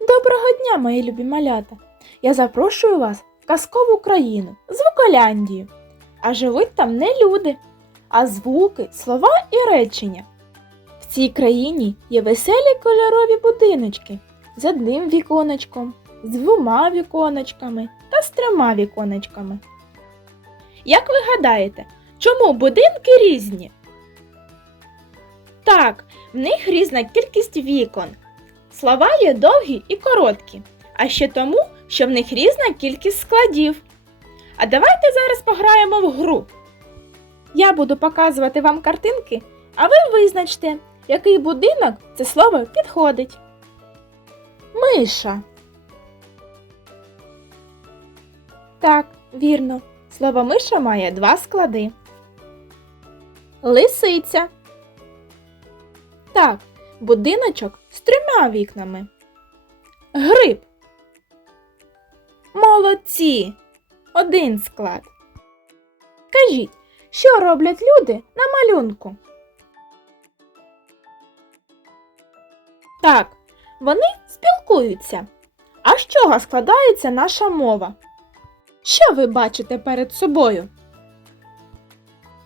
Доброго дня, мої любі малята! Я запрошую вас в казкову країну, Звуколяндію. А живуть там не люди, а звуки, слова і речення. В цій країні є веселі кольорові будиночки з одним віконечком, з двома віконечками та з трьома віконечками. Як ви гадаєте, чому будинки різні? Так, в них різна кількість вікон. Слова є довгі і короткі, а ще тому, що в них різна кількість складів. А давайте зараз пограємо в гру. Я буду показувати вам картинки, а ви визначте, який будинок це слово підходить. Миша. Так, вірно. Слово миша має два склади. Лисиця. Так, будиночок з трьома вікнами. Гриб. Молодці. Один склад. Кажіть, що роблять люди на малюнку? Так, вони спілкуються. А з чого складається наша мова? Що ви бачите перед собою?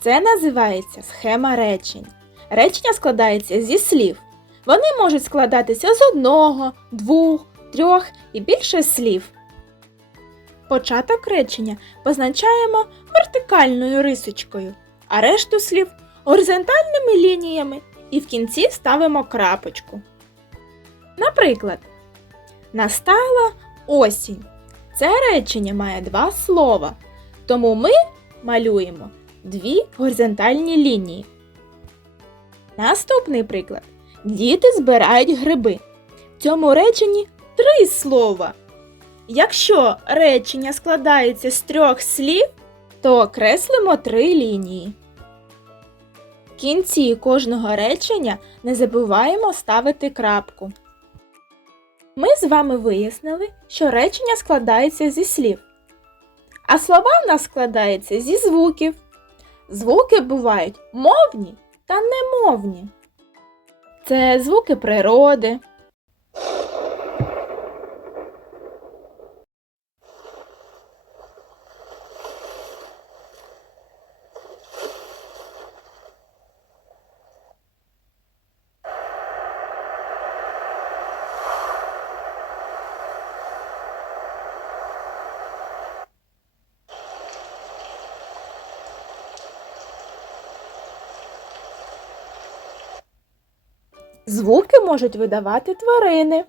Це називається схема речень. Речення складається зі слів. Вони можуть складатися з одного, двох, трьох і більше слів. Початок речення позначаємо вертикальною рисочкою, а решту слів горизонтальними лініями і в кінці ставимо крапочку. Наприклад, настала осінь. Це речення має два слова, тому ми малюємо дві горизонтальні лінії. Наступний приклад. Діти збирають гриби. В цьому реченні три слова. Якщо речення складається з трьох слів, то окреслимо три лінії. В кінці кожного речення не забуваємо ставити крапку. Ми з вами вияснили, що речення складається зі слів. А слова в нас складаються зі звуків. Звуки бувають мовні та немовні. Це звуки природи. Звуки можуть видавати тварини.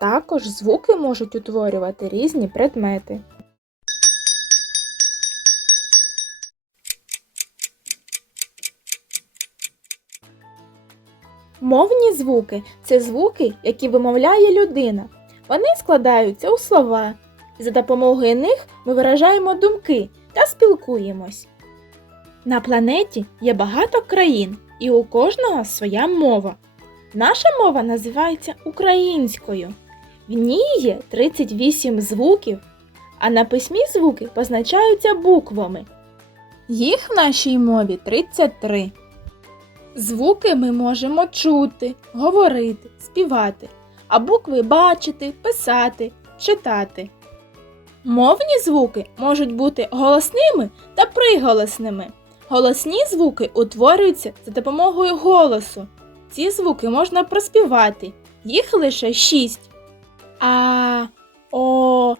Також звуки можуть утворювати різні предмети. Мовні звуки це звуки, які вимовляє людина. Вони складаються у слова. За допомогою них ми виражаємо думки та спілкуємось. На планеті є багато країн, і у кожного своя мова. Наша мова називається українською. В ній є 38 звуків, а на письмі звуки позначаються буквами. Їх в нашій мові 33. Звуки ми можемо чути, говорити, співати а букви бачити, писати, читати. Мовні звуки можуть бути голосними та приголосними. Голосні звуки утворюються за допомогою голосу. Ці звуки можна проспівати. Їх лише шість. А, О,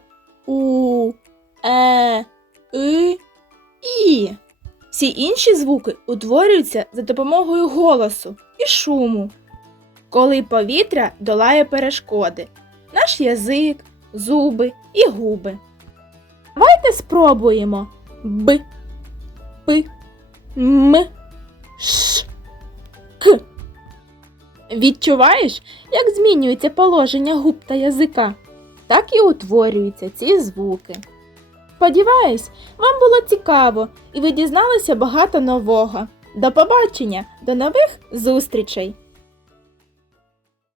У, Е, И, І. Всі інші звуки утворюються за допомогою голосу і шуму коли повітря долає перешкоди, наш язик, зуби і губи. Давайте спробуємо Б, П, М, Ш, К. Відчуваєш, як змінюється положення губ та язика? Так і утворюються ці звуки. Сподіваюсь, вам було цікаво і ви дізналися багато нового. До побачення, до нових зустрічей!